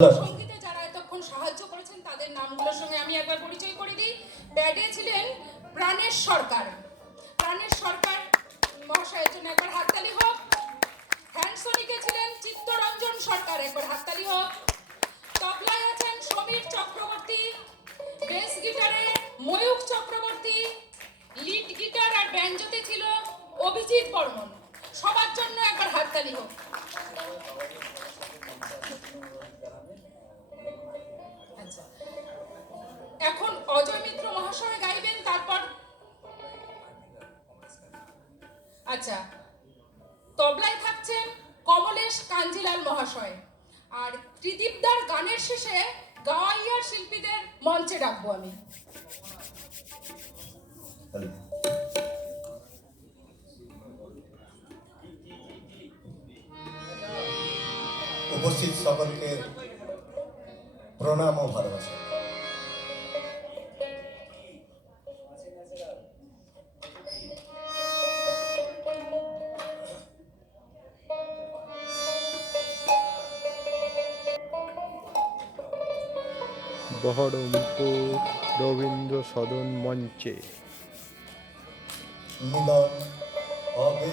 সঙ্গীতে যারা এতক্ষণ সাহায্য করেছেন, তাদের নামগুলোর সঙ্গে আমি একবার পরিচয় করে দিই। ব্যাডে ছিলেন প্রাণেশ সরকার। প্রাণেশ সরকার মহাশয়ের জন্য একবার হাততালি হোক। হ্যান্ডসনিকে ছিলেন চিত্তরঞ্জন সরকার একবার হাততালি হোক। তবলায় আছেন সমীর চক্রবর্তী, বেস গিটারে ময়ূক চক্রবর্তী, লিড গিটার আর ব্যাঞ্জোতে ছিল অভিজিৎ বর্মন। সবার জন্য একবার হাততালি হোক। আচ্ছা। তবলায় থাকছেন কমলেশ কাঞ্জিলাল মহাশয়। আর ত্রিদীপদার গানের শেষে গাওয়াইয়ার শিল্পীদের মঞ্চে ডাকবো আমি। উপস্থিত সকলকে প্রণাম ও ভালোবাসা। বহরমপুর রবীন্দ্র সদন মঞ্চে মিলন হবে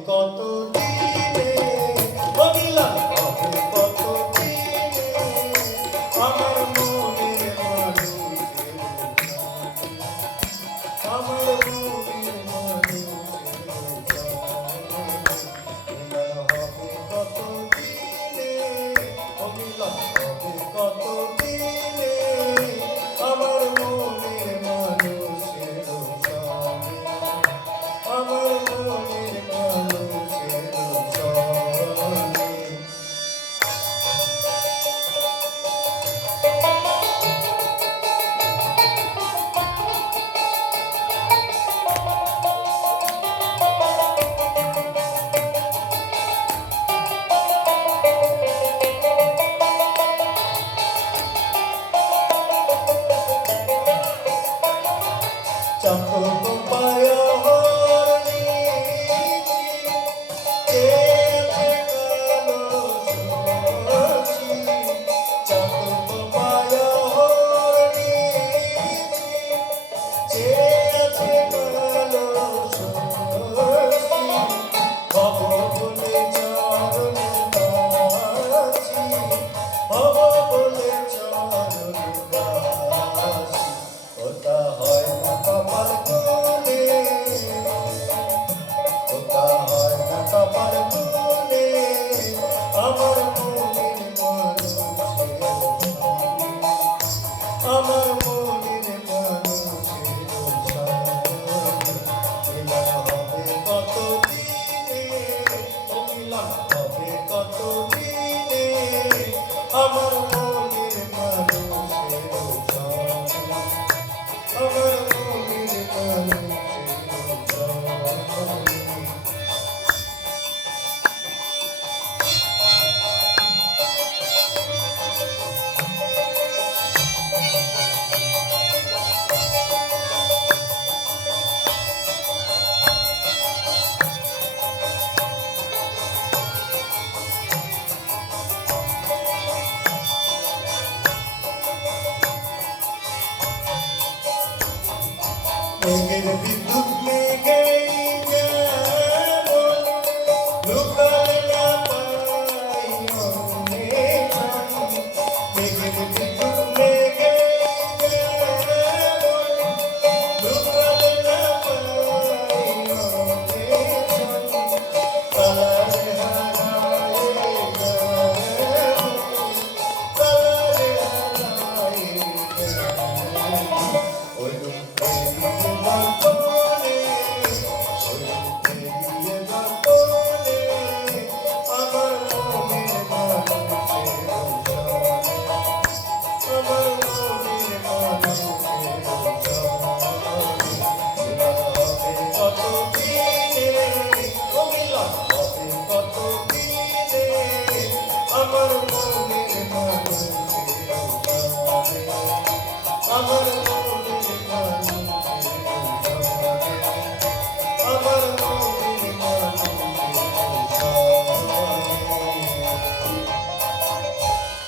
কত Jump, jump. বিদ্যুৎ মেঘে